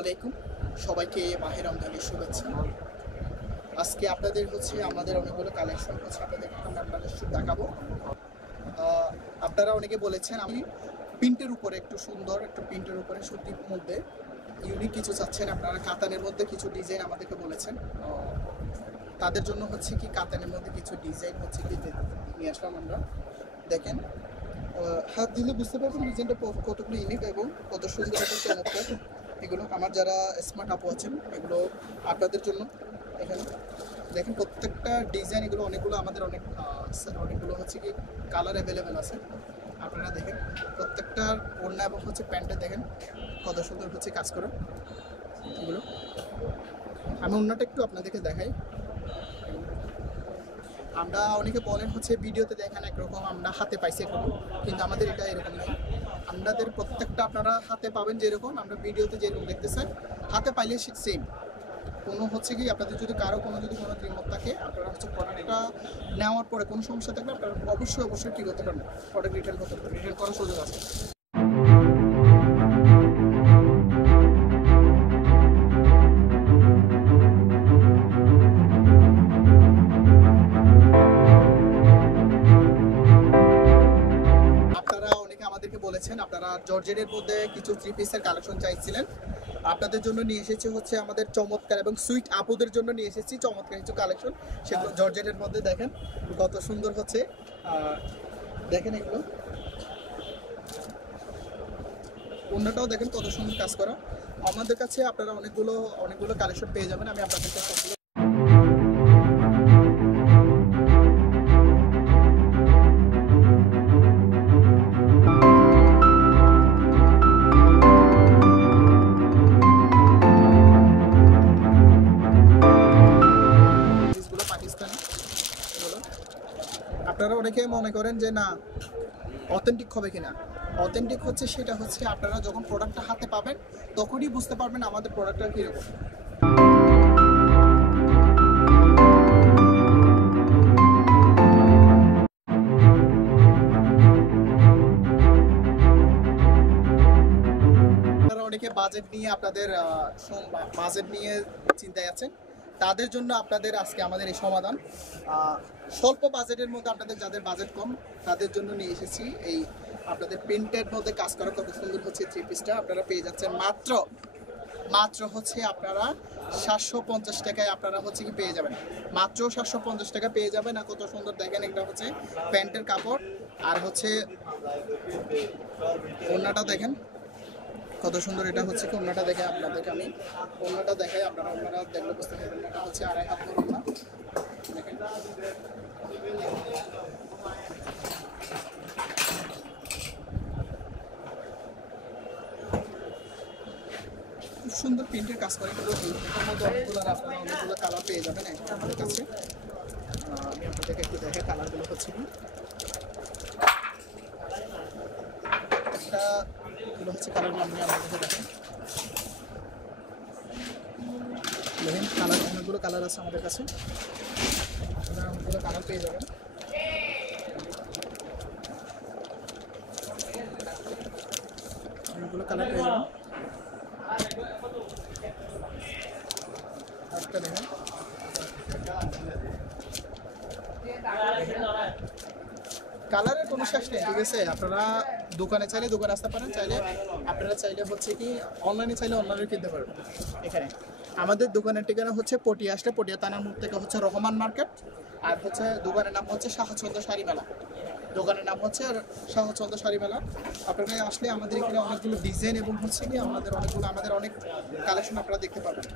আলাইকুম সবাইকে মাহে রমজানের শুভেচ্ছা। আজকে আপনাদের আমাদের অনেকগুলো কালেকশন আপনাদের দেখাবো। আপনারা অনেকে বলেছেন আমি প্রিন্টের উপরে একটু সুন্দর একটু প্রিন্টের উপরে সুতির মধ্যে ইউনিক কিছু চাচ্ছেন, আপনারা কাতানের মধ্যে কিছু ডিজাইন আমাদেরকে বলেছেন। তাদের জন্য কাতানের মধ্যে কিছু ডিজাইন নিয়ে আসলাম আমরা। দেখেন, হাত দিলে বুঝতে পারবেন ডিজাইনটা কতগুলো ইউনিক এবং কত সুন্দর এবং চমৎকার। এগুলো আমার যারা স্মার্ট আপু আছেন এগুলো আপনাদের জন্য। এখানে দেখেন প্রত্যেকটা ডিজাইন, এগুলো অনেকগুলো আমাদের অনেকগুলো কালার অ্যাভেলেবেল আছে। আপনারা দেখেন প্রত্যেকটার ওড়না এবং প্যান্টে দেখেন কত সুন্দর কাজ করা। এগুলো আমি ওড়নাটা একটু আপনাদেরকে দেখাই। আমরা অনেকে বলেন ভিডিওতে দেখেন একরকম, আমরা হাতে পাইছি একরকম, কিন্তু আমাদের এটা এরকম নয়। আমাদের প্রত্যেকটা আপনারা হাতে পাবেন যেরকম, আমরা ভিডিওতে যেরকম দেখতেছেন হাতে পাইলে সেম। কোনো আপনাদের যদি কারো কোনো দ্বিমত থাকে, আপনারা প্রোডাক্টটা নেওয়ার পরে কোনো সমস্যা থাকলে আপনারা অবশ্যই কী করতে পারবেন, প্রোডাক্ট রিটার্ন করতে পারবেন। রিটার্ন করার সুযোগ আছে। বলেছেন আপনারা জর্জেটের মধ্যে কিছু 3 পিসের কালেকশন চাইছিলেন, আপনাদের জন্য নিয়ে এসেছি আমাদের চমৎকার এবং সুইট আপুদের জন্য নিয়ে এসেছি চমৎকার কিছু কালেকশন। সেগুলো জর্জেটের মধ্যে দেখেন কত সুন্দর দেখেন এগুলো অন্যটাও দেখেন কত সুন্দর কাজ করা। আমাদের কাছে আপনারা অনেকগুলো কালেকশন পেয়ে যাবেন। আমি আপনাদেরকে সবগুলো আপনারা অনেকে মনে করেন যে না অথেন্টিক হবে কিনা। অথেন্টিক সেটা আপনারা যখন প্রোডাক্টটা হাতে পাবেন তখনই বুঝতে পারবেন আমাদের প্রোডাক্টটা কীরকম। আপনারা অনেকে বাজেট নিয়ে চিন্তায় আছেন, তাদের জন্য আপনাদের আজকে আমাদের এই সমাধান। স্বল্প বাজেটের মধ্যে আপনাদের যাদের বাজেট কম তাদের জন্য নিয়ে এসেছি এই আপনাদের প্রিন্টের মধ্যে কাজ করা কত সুন্দর 3 পিসটা আপনারা পেয়ে যাচ্ছেন মাত্র আপনারা 750 টাকায়। আপনারা পেয়ে যাবেন মাত্র 750 টাকা পেয়ে যাবেন। আর কত সুন্দর দেখেন, এটা প্যান্টের কাপড় আর ওড়নাটা দেখেন কত সুন্দর। এটা ওড়নাটা দেখে আপনাদেরকে আমি ওড়নাটা দেখাই, আপনারা দেখলে বুঝতে পারবেন। এটা 2.5 হাত ওড়না দেখেন। খুব সুন্দর প্রিন্টের কাজ করে। এটার মধ্যে অনেকগুলো কালার পেয়ে যাবেন আমাদের কাছে। আমি আপনাদেরকে একটু দেখে কালারগুলো কি একটা কালারগুলো আমি আপনাদেরকে দেখেন। দেখেন কালার অনেকগুলো কালার আছে আমাদের কাছে, আপনারা অনেকগুলো কালার পেয়ে যাবেন। অনেকগুলো কালার পেয়ে যাবেন। একটা দেখেন কালারের কোনো শেষ নেই, ঠিক আছে। আপনারা দোকানে চাইলে দোকানে আসতে পারেন, আপনারা চাইলে অনলাইনে চাইলে অনলাইনে কিনতে পারবেন। এখানে আমাদের দোকানের ঠিকানা পটিয়া আসলে পটিয়া থানার মোড় থেকে রহমান মার্কেট, আর দোকানের নাম শাহচন্দ শাড়ি মেলা। দোকানের নাম শাহচন্দ শাড়ি মেলা। আপনারা আসলে আমাদের এখানে অনেকগুলো ডিজাইন এবং আমাদের অনেক কালেকশন আপনারা দেখতে পাবেন।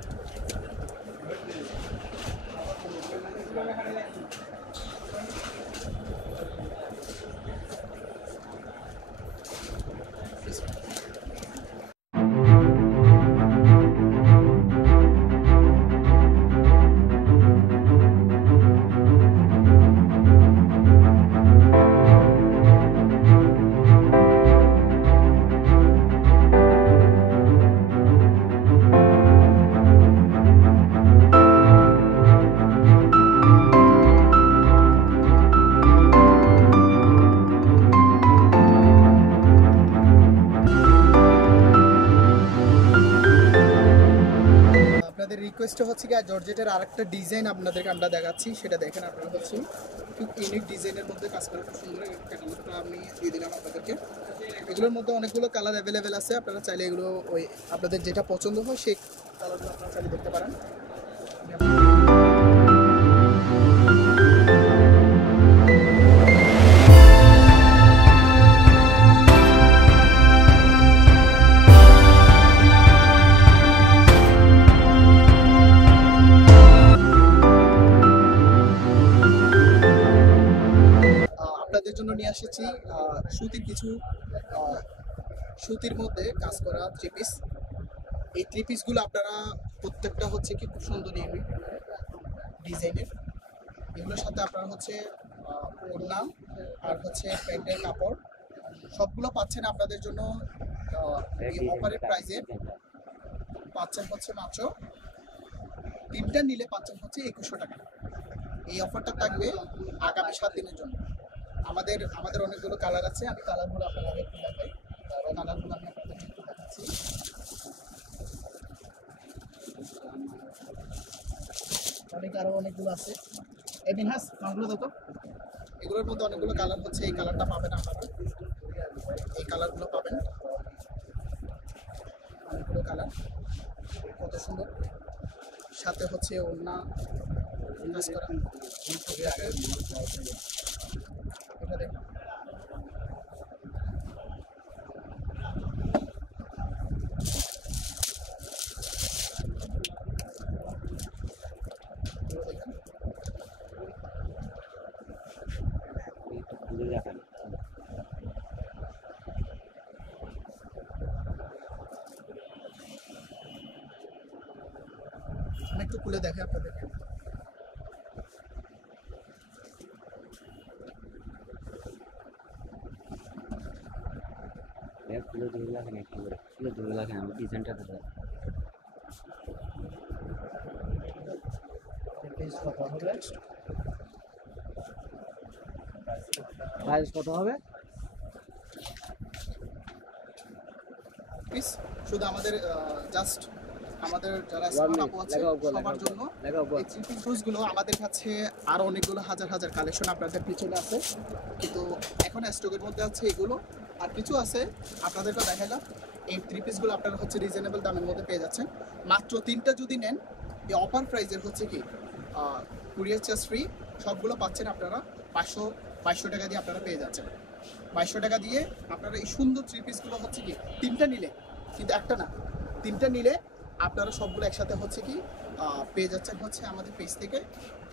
আপনাদের রিকোয়েস্ট হচ্ছে কি জর্জেটের আরেকটা ডিজাইন আপনাদেরকে আমরা দেখাচ্ছি, সেটা দেখেন আপনারা হচ্ছে খুব ইউনিক ডিজাইনের মধ্যে কাজ করে খুব সুন্দর ক্যাটালগটা আমি দিয়ে দিলাম আপনাদেরকে। এগুলোর মধ্যে অনেকগুলো কালার অ্যাভেলেবেল আছে, আপনারা চাইলে এগুলো ওই আপনাদের যেটা পছন্দ হয় সেই কালারগুলো আপনারা চাইলে দেখতে পারেন। আপনাদের জন্য নিয়ে এসেছি সুতির কিছু সুতির মধ্যে কাজ করা থ্রি পিস। এই থ্রি পিসগুলো আপনারা প্রত্যেকটা হচ্ছে কি খুব সুন্দর ইউনিক ডিজাইনের। এগুলোর সাথে আপনারা হচ্ছে ওড়না আর হচ্ছে প্যান্টের কাপড় সবগুলো পাচ্ছেন আপনাদের জন্য এই অফারের প্রাইসে পাচ্ছেন হচ্ছে মাত্র তিনটা নিলে পাচ্ছেন হচ্ছে 2100 টাকা। এই অফারটা থাকবে আগামী 7 দিনের জন্য। আমাদের অনেকগুলো কালার আছে, আমি কালারগুলো আপনাদের একটু দেখাই। কালারগুলো আমি আপনাদের একটু দেখাচ্ছি। আরো অনেকগুলো আছে, এবিনহাস কালারগুলো দেখো। এগুলোর মধ্যে অনেকগুলো কালার হচ্ছে, এই কালারটা পাবেন আপনারা, এই কালারগুলো পাবেন। অনেকগুলো কালার কত সুন্দর, সাথে হচ্ছে ওড়না কাজ করা। এটা দেখুন, আমি একটু খুলে দেখে আপনাদেরকে। খুলে ধরে রাখেন, একটু করে খুলে ধরে রাখেন, আমি ডিজাইনটা দেখাই। প্রাইস কত হবে? প্লিজ শুধু আমাদের জাস্ট আমাদের যারা স্মার্ট আপু আছে সবার জন্য এই থ্রি পিস ড্রেসগুলো আমাদের কাছে আরো অনেকগুলো হাজার হাজার কালেকশন আপনাদের পিছনে আছে, কিন্তু এখন স্টকের মধ্যে আছে এগুলো। আর কিছু আছে আপনাদেরকে দেখালাম। এই থ্রি পিসগুলো আপনারা হচ্ছে রিজনেবল দামের মধ্যে পেয়ে যাচ্ছেন। মাত্র 3টা যদি নেন এই অফার প্রাইসের হচ্ছে কি কুরিয়ার চার্জ ফ্রি, সবগুলো পাচ্ছেন আপনারা 2200 টাকা দিয়ে আপনারা পেয়ে যাচ্ছেন। 2200 টাকা দিয়ে আপনারা এই সুন্দর থ্রি পিসগুলো হচ্ছে কি 3টা নিলে, কিন্তু একটা না 3টা নিলে আপনারা সবগুলো একসাথে হচ্ছে কি পেয়ে যাচ্ছেন হচ্ছে আমাদের পেজ থেকে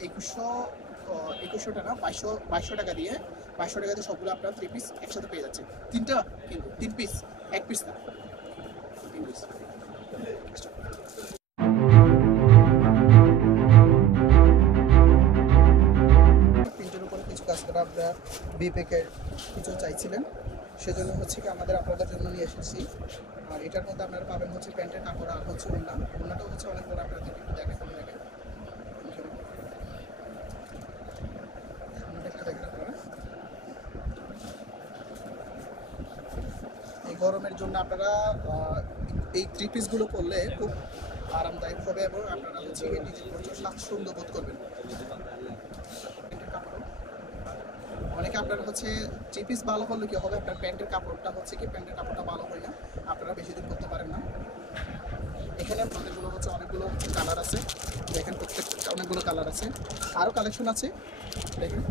2100 টাকা 2200 টাকা দিয়ে 2200 টাকা দিয়ে সবগুলো আপনারা থ্রি পিস একসাথে পেয়ে যাচ্ছেন। 3টা কিন্তু 3 পিস, 1 পিস না, 3 পিস। প্রিন্টের উপরে কিছু কাজ করা আপনারা বিপেকের কিছু চাইছিলেন, সেজন্য হচ্ছে কি আপনাদের জন্য নিয়ে এসেছি। আর এটার মধ্যে আপনারা পাবেন হচ্ছে প্যান্টের কাপড় আর হচ্ছে ওড়নাটাও হচ্ছে অনেক বড়, আপনারা দেখেন ওড়নাটা দেখেন আপনারা। এই গরমের জন্য আপনারা এই থ্রি পিসগুলো পরলে খুব আরামদায়ক হবে এবং আপনারা হচ্ছে নিজের প্রচুর স্বাচ্ছন্দ্য বোধ করবেন। অনেকে আপনারা হচ্ছে থ্রি পিস ভালো করলে কি হবে, আপনার প্যান্টের কাপড়টা হচ্ছে কি প্যান্টের কাপড়টা ভালো হয় না, আপনারা বেশি দিন করতে পারেন না। এখানে আমাদেরগুলো হচ্ছে অনেকগুলো কালার আছে, দেখেন প্রত্যেকটা অনেকগুলো কালার আছে, আরও কালেকশন আছে দেখেন।